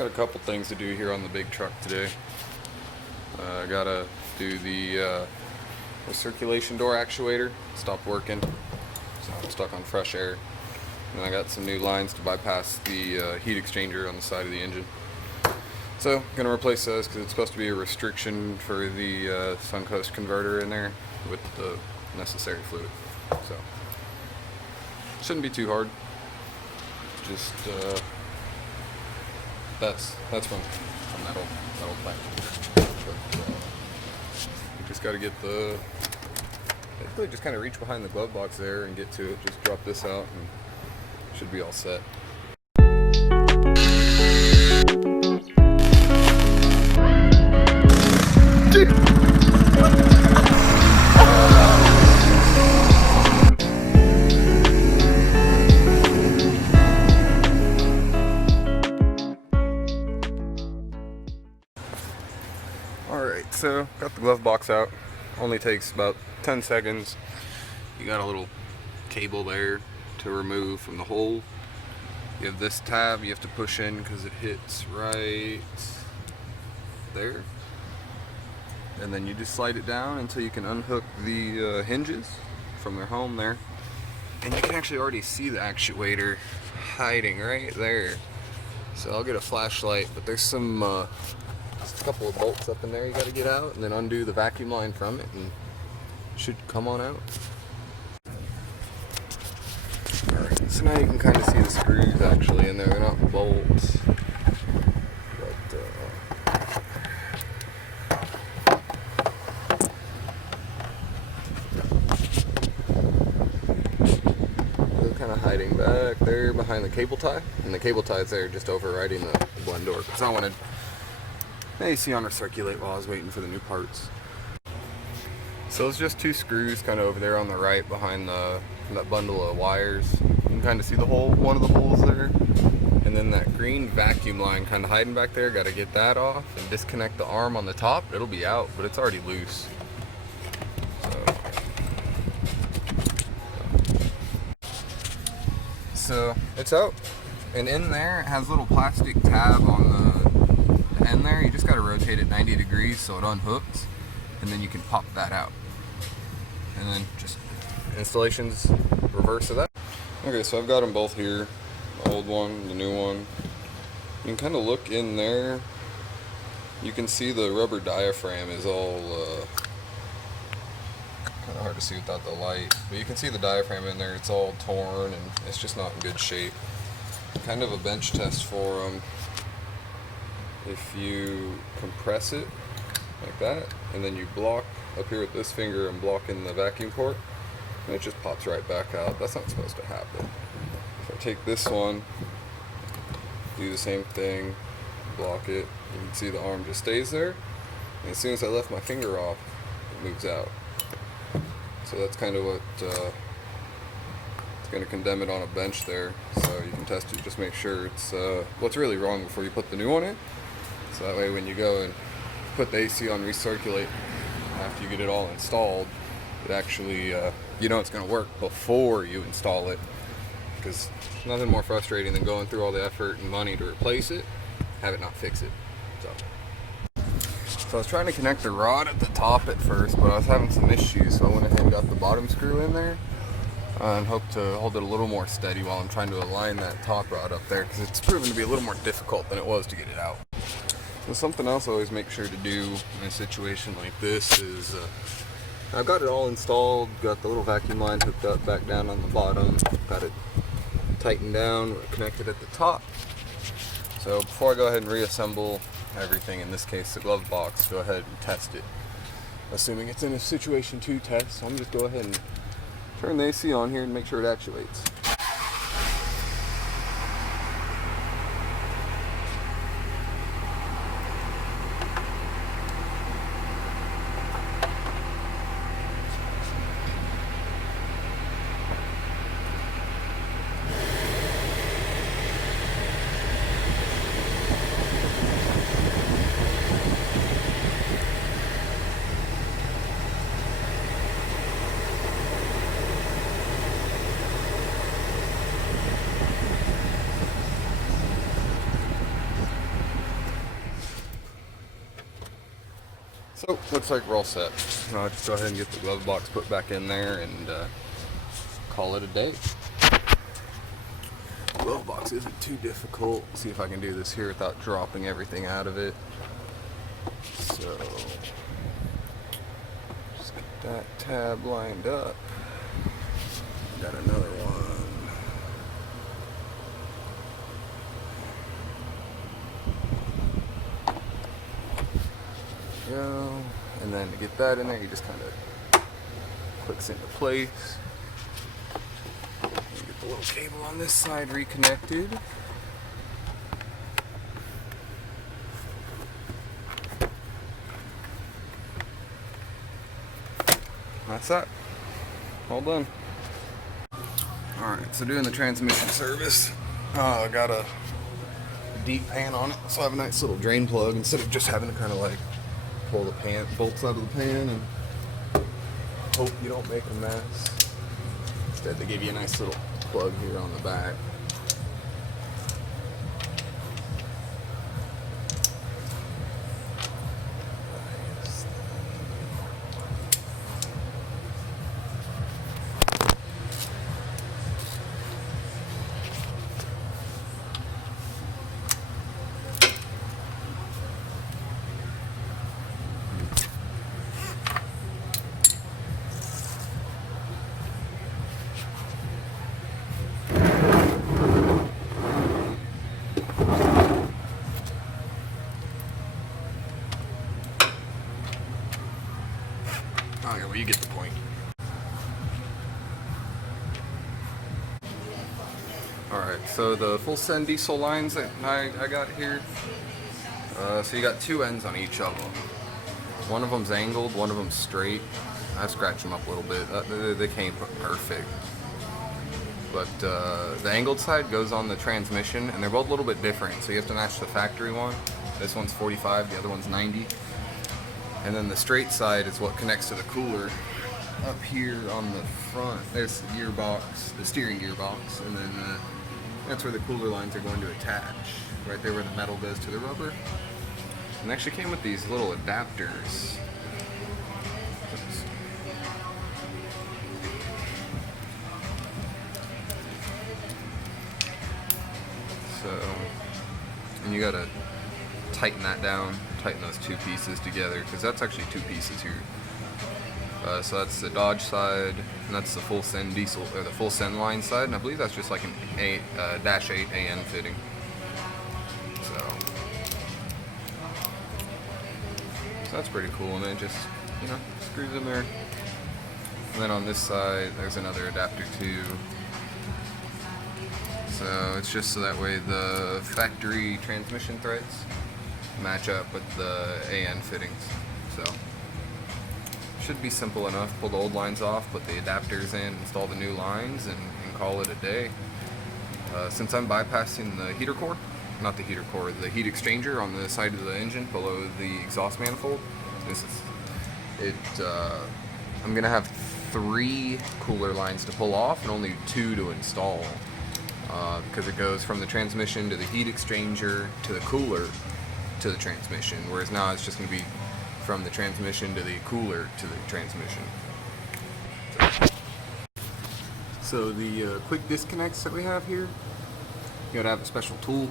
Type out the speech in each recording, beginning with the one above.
Got a couple things to do here on the big truck today. I gotta do the circulation door actuator. Stopped working, so I'm stuck on fresh air. And I got some new lines to bypass the heat exchanger on the side of the engine. So, gonna replace those because it's supposed to be a restriction for the Suncoast converter in there with the necessary fluid. So, shouldn't be too hard. Just that's from that old plant. But you just got to get the basically just kind of reach behind the glove box there and get to it. Just drop this out and should be all set. Alright, so got the glove box out. Only takes about 10 seconds. You got a little cable there to remove from the hole. You have this tab you have to push in because it hits right there. And then you just slide it down until you can unhook the hinges from their home there. And you can actually already see the actuator hiding right there. So I'll get a flashlight, but there's some just a couple of bolts up in there you got to get out, and then undo the vacuum line from it, and it should come on out. Alright, so now you can kind of see the screws actually in there. They're not bolts. They're kind of hiding back there behind the cable tie, and the cable tie is there just overriding the blend door, because I wanted AC on recirculate while I was waiting for the new parts. So it's just two screws kind of over there on the right behind that bundle of wires. You can kind of see the hole, one of the holes there. And then that green vacuum line kind of hiding back there. Got to get that off and disconnect the arm on the top. It'll be out, but it's already loose. So it's out. And in there it has a little plastic tab on the end there. You just got to rotate it 90 degrees so it unhooks, and then you can pop that out. And then just installations reverse of that. Okay, so I've got them both here, the old one, the new one. You can kind of look in there. You can see the rubber diaphragm is all kind of hard to see without the light, but you can see the diaphragm in there. It's all torn and it's just not in good shape. Kind of a bench test for them. If you compress it like that, and then you block up here with this finger and block in the vacuum port, and it just pops right back out. That's not supposed to happen. If I take this one, do the same thing, block it, you can see the arm just stays there, and as soon as I lift my finger off, it moves out. So that's kind of what it's going to condemn it on a bench there. So you can test it, just make sure it's what's really wrong before you put the new one in. So that way when you go and put the AC on recirculate, after you get it all installed, it actually, you know it's going to work before you install it. Because there's nothing more frustrating than going through all the effort and money to replace it, have it not fix it. So I was trying to connect the rod at the top at first, but I was having some issues, so I went ahead and got the bottom screw in there. And hope to hold it a little more steady while I'm trying to align that top rod up there, because it's proven to be a little more difficult than it was to get it out. So something else I always make sure to do in a situation like this is, I've got it all installed, got the little vacuum line hooked up back down on the bottom, got it tightened down, connected at the top. So before I go ahead and reassemble everything, in this case the glove box, go ahead and test it. Assuming it's in a situation 2 test, so I'm just go ahead and turn the AC on here and make sure it actuates. So, looks like we're all set. I'll just go ahead and get the glove box put back in there and call it a day. Glove box isn't too difficult. See if I can do this here without dropping everything out of it. So, just get that tab lined up. Got another one. Go. And then to get that in there, you just kind of clicks into place. You get the little cable on this side reconnected. That's that. All done. Alright, so doing the transmission service. I got a deep pan on it, so I have a nice little drain plug instead of just having to kind of like pull the bolts out of the pan and hope you don't make a mess. Instead, they give you a nice little plug here on the back. Okay, well, you get the point. Alright, so the full send diesel lines that I got here, so you got two ends on each of them. One of them's angled, one of them's straight. I scratched them up a little bit. They came perfect. But the angled side goes on the transmission, and they're both a little bit different, so you have to match the factory one. This one's 45, the other one's 90. And then the straight side is what connects to the cooler. Up here on the front, there's the gearbox, the steering gearbox, and then that's where the cooler lines are going to attach. Right there where the metal goes to the rubber. And they actually came with these little adapters. Oops. So, and you gotta tighten that down, tighten those two pieces together, because that's actually two pieces here. So that's the Dodge side, and that's the full send diesel, or the full send line side, and I believe that's just like an dash 8 AN fitting. So that's pretty cool, and it just, you know, screws in there. And then on this side, there's another adapter too. So it's just so that way the factory transmission threads match up with the AN fittings. So should be simple enough. Pull the old lines off, put the adapters in, install the new lines, and call it a day. Since I'm bypassing the heater core, not the heater core, the heat exchanger on the side of the engine below the exhaust manifold, I'm gonna have 3 cooler lines to pull off and only 2 to install, because it goes from the transmission to the heat exchanger to the cooler to the transmission, whereas now it's just going to be from the transmission to the cooler to the transmission. So the quick disconnects that we have here, you gotta have a special tool,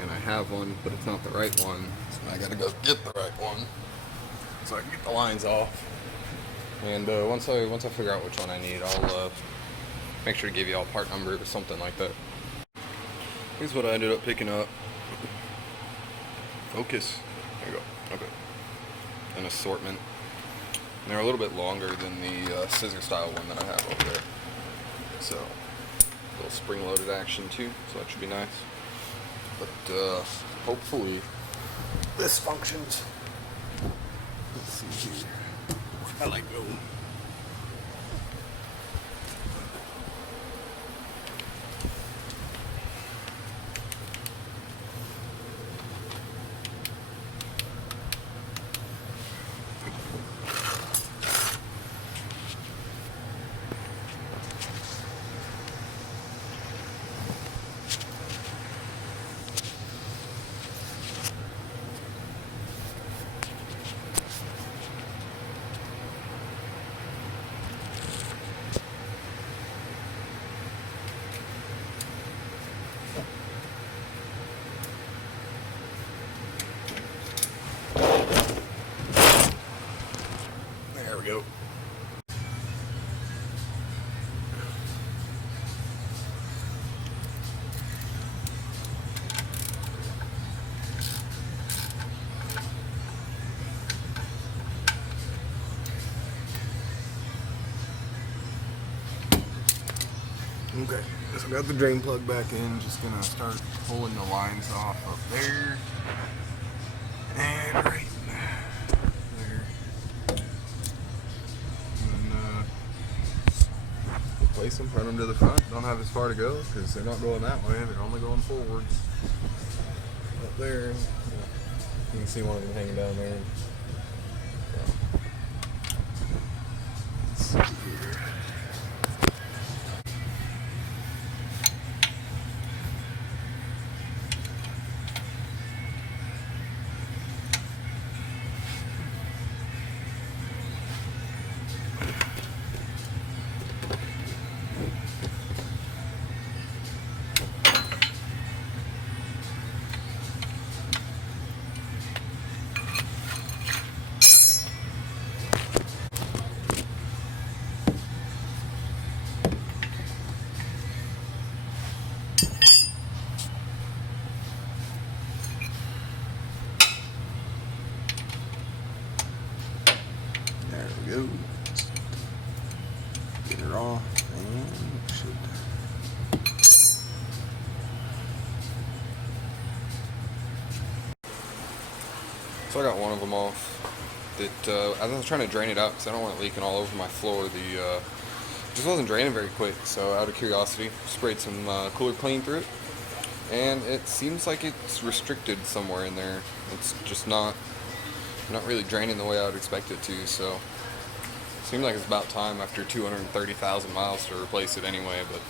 and I have one, but it's not the right one, so I gotta go get the right one so I can get the lines off. And once I figure out which one I need, I'll make sure to give you all part number or something like that. Here's what I ended up picking up. Focus. There you go. Okay. An assortment. And they're a little bit longer than the scissor style one that I have over there. So, a little spring loaded action too, so that should be nice. But hopefully this functions. Let's see here. I like go. go. Okay, so I got the drain plug back in. Just gonna start pulling the lines off up there and right there. And replace them, run them to the front. Don't have as far to go because they're not going that way. They're only going forwards. Up there, you can see one of them hanging down there. Let's see here. There we go. Get her off and should. So I got one of them off. I was trying to drain it out because I don't want it leaking all over my floor. It just wasn't draining very quick, so out of curiosity, sprayed some Cooler Clean through it, and it seems like it's restricted somewhere in there. It's just not really draining the way I would expect it to. So it seemed like it's about time after 230,000 miles to replace it anyway. But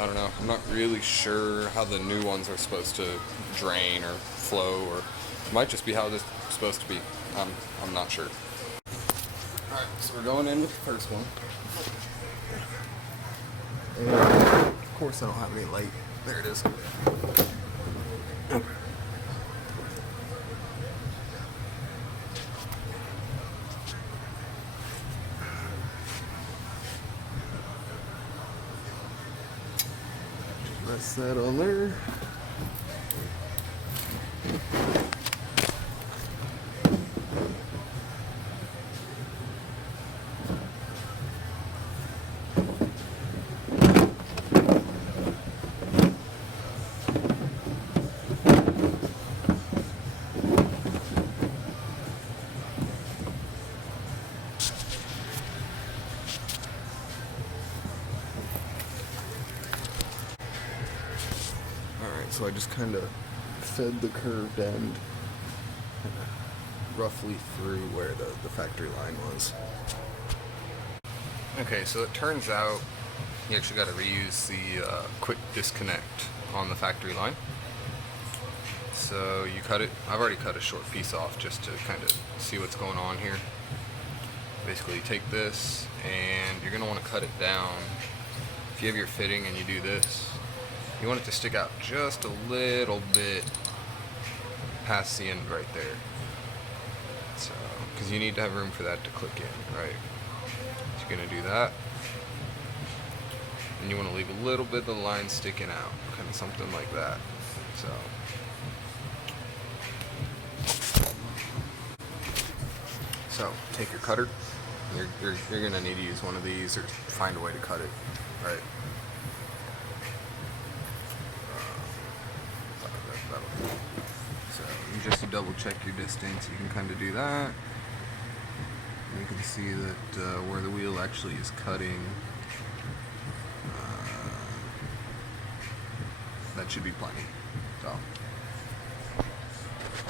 I don't know. I'm not really sure how the new ones are supposed to drain or flow, or it might just be how this is supposed to be. I'm not sure. Alright, so we're going in with the first one. And of course I don't have any light. There it is. Okay. Just rest that on there. So I just kind of fed the curved end roughly through where the factory line was. Okay, so it turns out you actually got to reuse the quick disconnect on the factory line. So you cut it. I've already cut a short piece off just to kind of see what's going on here. Basically, you take this and you're going to want to cut it down. If you have your fitting and you do this, you want it to stick out just a little bit past the end right there. So, because you need to have room for that to click in, right? So you're going to do that. And you want to leave a little bit of the line sticking out, kind of something like that. So take your cutter. You're going to need to use one of these or find a way to cut it, right? So you just double check your distance. You can kind of do that. You can see that where the wheel actually is cutting, that should be plenty. So,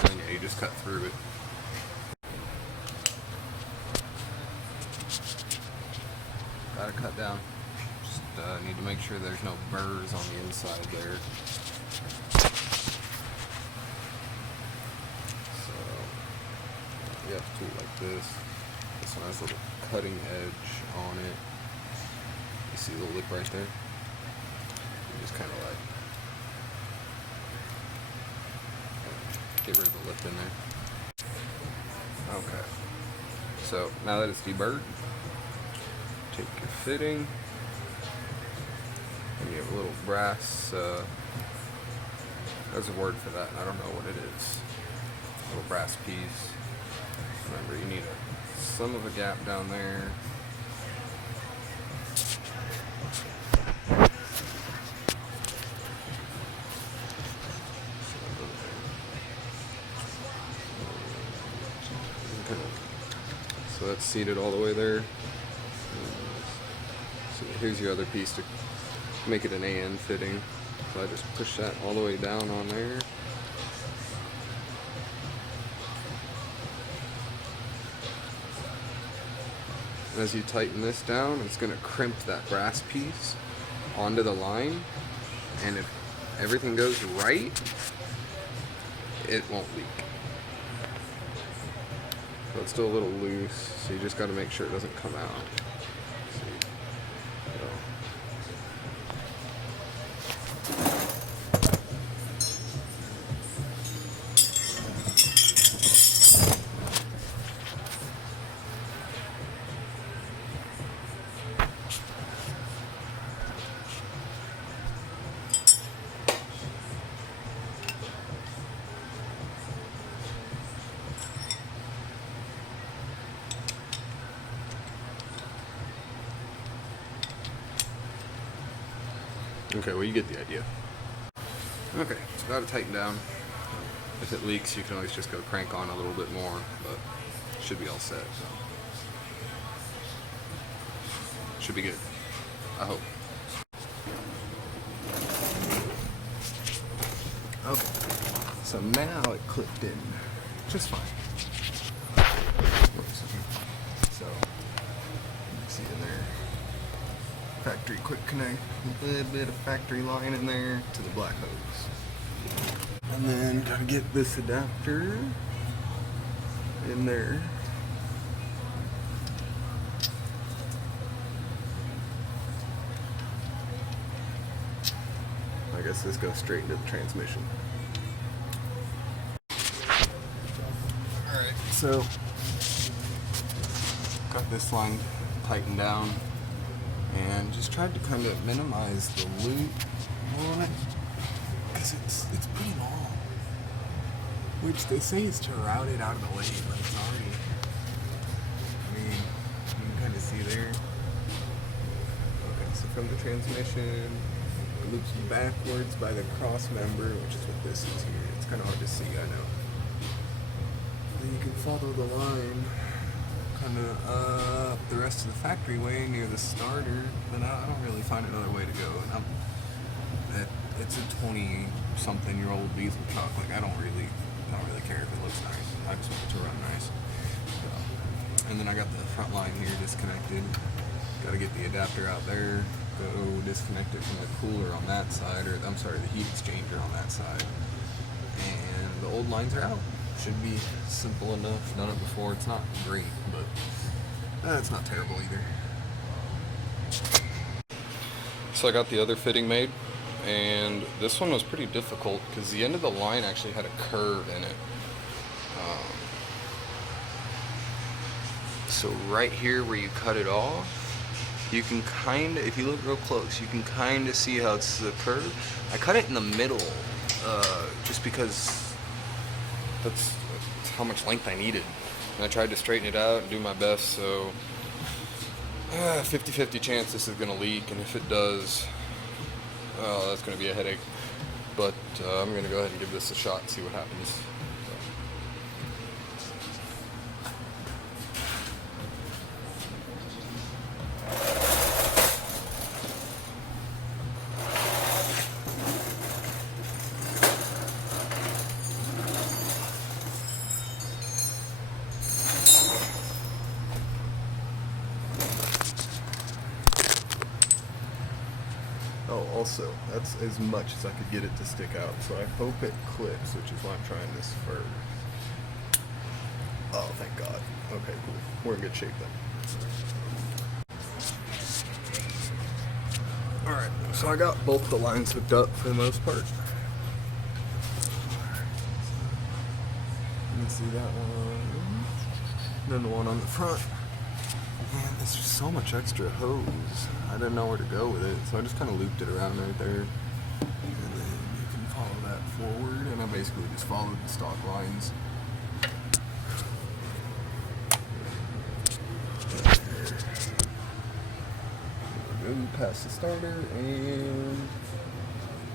and yeah, you just cut through it. Gotta cut down. Just need to make sure there's no burrs on the inside there. So you have to do it like this. This one has a little cutting edge on it. You see the lip right there? You just kind of like get rid of the lip in there. Okay. So So now that it's deburred, take your fitting, and you have a little brass, there's a word for that, I don't know what it is, a little brass piece. Remember, you need some of a gap down there. So that's seated all the way there. So here's your other piece to make it an AN fitting. So I just push that all the way down on there. And as you tighten this down, it's going to crimp that brass piece onto the line. And if everything goes right, it won't leak. So it's still a little loose, so you just got to make sure it doesn't come out. See? Okay, well, you get the idea. Okay, so got to tighten down. If it leaks, you can always just go crank on a little bit more, but it should be all set. So. Should be good. I hope. Okay, so now it clipped in just fine. Oops. So, you can see in there. Factory quick connect, a little bit of factory line in there to the black hose. And then gotta get this adapter in there. I guess this goes straight into the transmission. Alright, so got this line tightened down. And just tried to kind of minimize the loop on it, because it's pretty long. Which they say is to route it out of the way, but it's already, I mean, you can kind of see there. Okay, so from the transmission, it loops backwards by the cross member, which is what this is here. It's kind of hard to see, I know. Then you can follow the line kind of up the rest of the factory way near the starter, then I don't really find another way to go. And it's a 20-something-year-old diesel truck. Like I don't really care if it looks nice. I just want it to run nice. So, and then I got the front line here disconnected. Got to get the adapter out there. Go disconnect it from the cooler on that side, or I'm sorry, the heat exchanger on that side. And the old lines are out. Should be simple enough. Done it before. It's not great, but it's not terrible either. So I got the other fitting made, and this one was pretty difficult because the end of the line actually had a curve in it. So right here where you cut it off, you can kind of, if you look real close, you can kind of see how it's the curve. I cut it in the middle just because that's how much length I needed. And I tried to straighten it out and do my best, so 50-50 chance this is going to leak, and if it does, that's going to be a headache. But I'm going to go ahead and give this a shot and see what happens. Oh, also, that's as much as I could get it to stick out, so I hope it clips, which is why I'm trying this first. Oh, thank God. Okay, cool. We're in good shape then. Alright, so I got both the lines hooked up for the most part. You can see that one. than the one on the front. And there's just so much extra hose. I didn't know where to go with it, so I just kind of looped it around right there. And then you can follow that forward, and I basically just followed the stock lines. There we go, past the starter and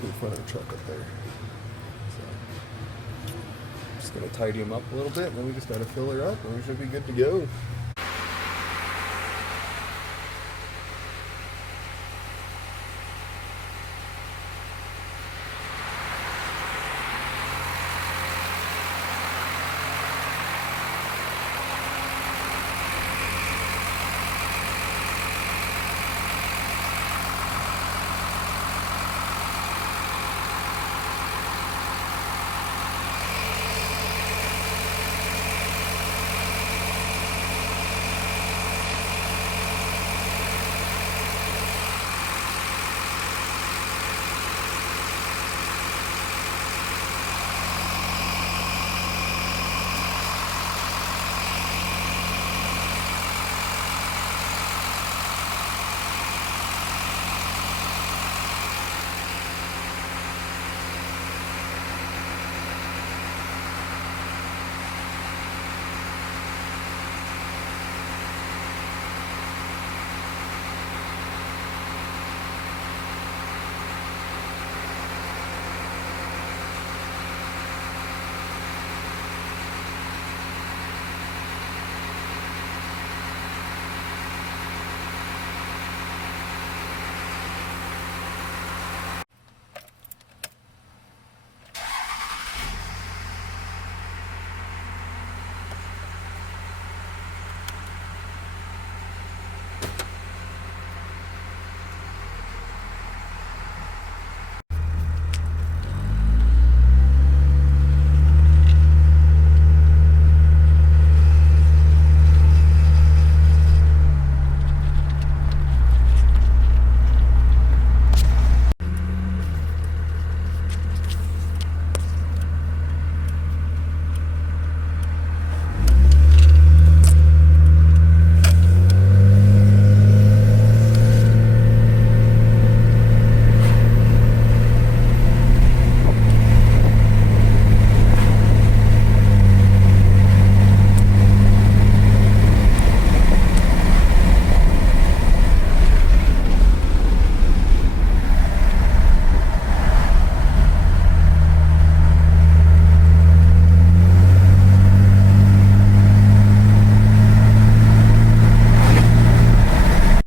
to the front of the truck up there. So, just gonna tidy them up a little bit, and then we just gotta fill her up, and we should be good to go.